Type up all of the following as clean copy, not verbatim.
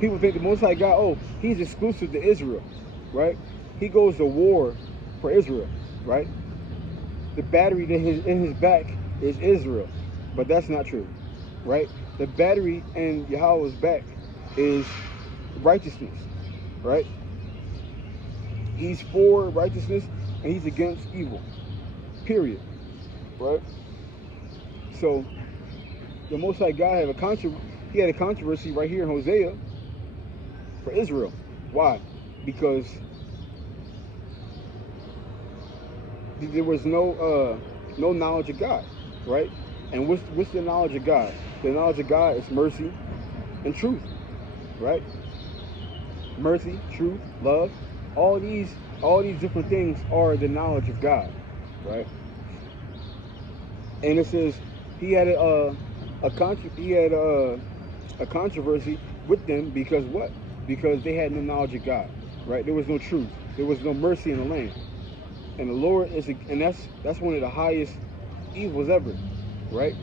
People think the Most High God, oh, he's exclusive to Israel, right? He goes to war for Israel, right? The battery that in his back is Israel, but that's not true, right? The battery in Yahweh's back is righteousness, right? He's for righteousness and he's against evil, period, right? So the Most High God had he had a controversy right here in Hosea for Israel. Why? Because there was no knowledge of God, right? And what's the knowledge of God? The knowledge of God is mercy and truth, right? Mercy, truth, love, all these different things are the knowledge of God, right? And it says he had a controversy with them because what? Because they had no knowledge of God, right? There was no truth. There was no mercy in the land. And the Lord and that's one of the highest evils ever, right?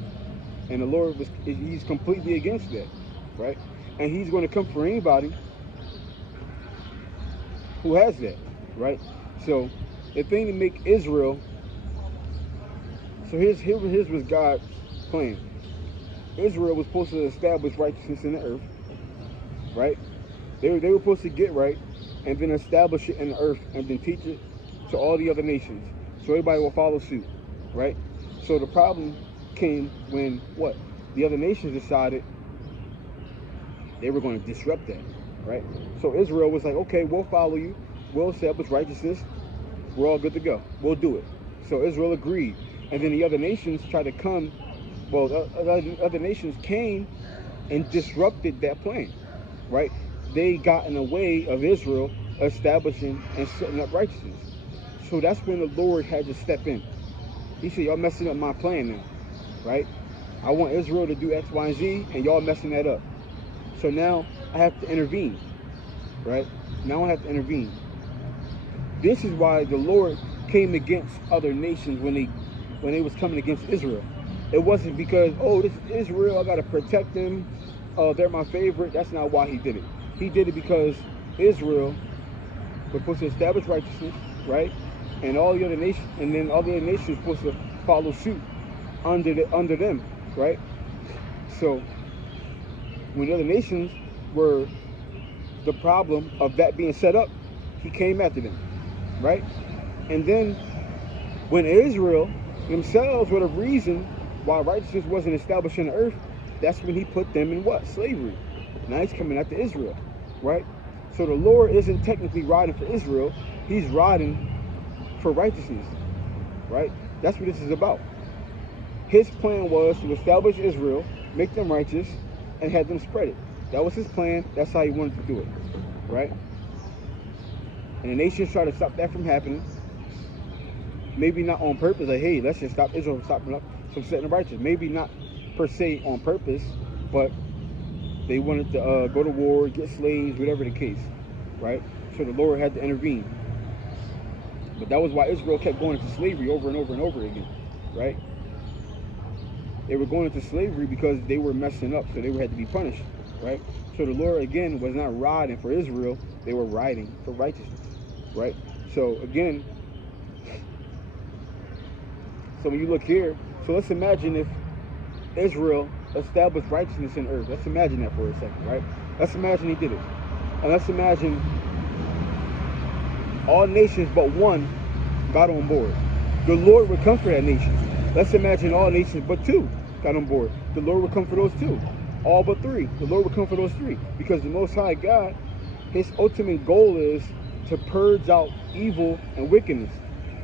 And the Lord he's completely against that, right? And he's going to come for anybody who has that, right? So the thing to make Israel, so here's was God's plan. Israel was supposed to establish righteousness in the earth, right? They were supposed to get right and then establish it in the earth and then teach it to all the other nations. So everybody will follow suit, right? So the problem came when what? The other nations decided they were going to disrupt that, right? So Israel was like, okay, we'll follow you. We'll establish righteousness. We're all good to go. We'll do it. So Israel agreed. And then the other nations tried to come. Well, the other nations came and disrupted that plan, right? They got in the way of Israel establishing and setting up righteousness. So that's when the Lord had to step in. He said, y'all messing up my plan now, right? I want Israel to do X, Y, and Z, and y'all messing that up. So now I have to intervene, right? Now I have to intervene. This is why the Lord came against other nations when they was coming against Israel. It wasn't because, oh, this is Israel, I gotta protect them. Oh, they're my favorite. That's not why he did it. He did it because Israel was supposed to establish righteousness, right? And all the other nations, and then all the other nations were supposed to follow suit under them, right? So when the other nations were the problem of that being set up, he came after them, right? And then when Israel themselves were the reason why righteousness wasn't established in the earth, that's when he put them in what? Slavery. Now he's coming after Israel, right? So the Lord isn't technically riding for Israel, he's riding for righteousness, right? That's what this is about. His plan was to establish Israel, make them righteous, and have them spread it. That was his plan. That's how he wanted to do it, right? And the nations try to stop that from happening. Maybe not on purpose, like, hey, let's just stop Israel from setting the righteous. Maybe not per se on purpose, but they wanted to go to war, get slaves, whatever the case, right? So the Lord had to intervene. But that was why Israel kept going into slavery over and over and over again, right? They were going into slavery because they were messing up, so they had to be punished, right? So the Lord, again, was not riding for Israel. They were riding for righteousness, right? So, again, so when you look here, so let's imagine if Israel established righteousness in earth. Let's imagine that for a second, right? Let's imagine he did it. And let's imagine all nations but one got on board. The Lord would come for that nation. Let's imagine all nations but two got on board. The Lord would come for those two. All but three. The Lord would come for those three. Because the Most High God, his ultimate goal is to purge out evil and wickedness,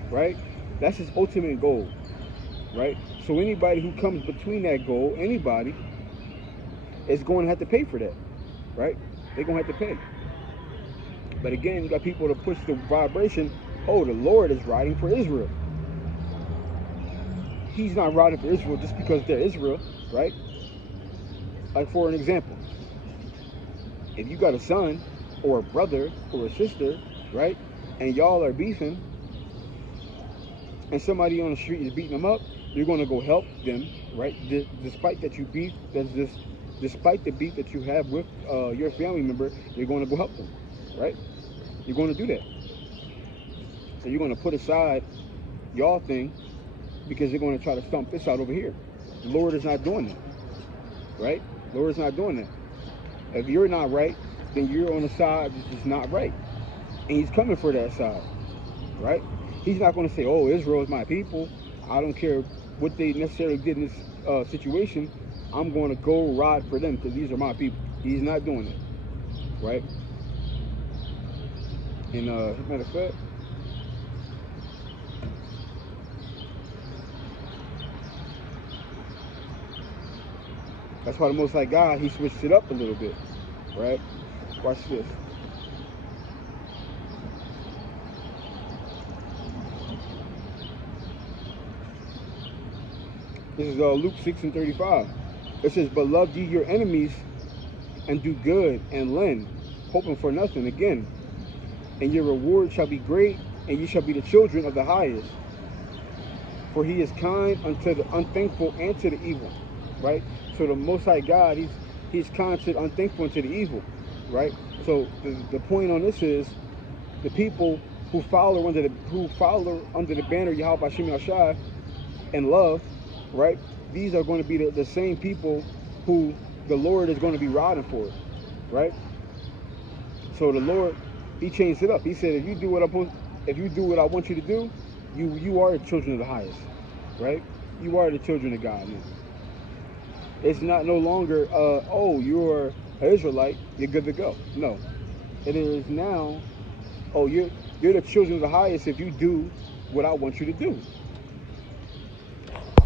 right? That's his ultimate goal, right? So anybody who comes between that goal, anybody, is going to have to pay for that, right? They're going to have to pay. But again, you got people to push the vibration, oh, the Lord is riding for Israel. He's not riding for Israel just because they're Israel, right? Like, for an example, if you got a son or a brother or a sister, right, and y'all are beefing, and somebody on the street is beating them up, you're going to go help them, right? Despite that you beef, that's just despite the beef that you have with your family member, you're going to go help them, right? You're going to do that. So you're going to put aside y'all thing because you're going to try to stomp this out over here. The Lord is not doing that, right? The Lord is not doing that. If you're not right, then you're on the side that's just not right. And he's coming for that side, right? He's not going to say, oh, Israel is my people. I don't care what they necessarily did in this situation. I'm going to go ride for them because these are my people. He's not doing that, right? And matter of fact, that's why the Most High God, he switched it up a little bit, right? Watch this. This is Luke 6:35. It says, but love ye your enemies and do good and lend, hoping for nothing again. And your reward shall be great, and ye shall be the children of the highest. For he is kind unto the unthankful and to the evil, right? So the Most High God, he's kind to the unthankful and to the evil, right? So the point on this is the people who follow under the banner Yahweh Hashem Yahshai and love, right? These are going to be the same people who the Lord is going to be riding for, right? So the Lord, he changed it up. He said, if you do what I want you to do, you are the children of the highest, right? You are the children of God now. It's not no longer, oh, you're an Israelite, you're good to go. No, it is now, oh, you're the children of the highest if you do what I want you to do.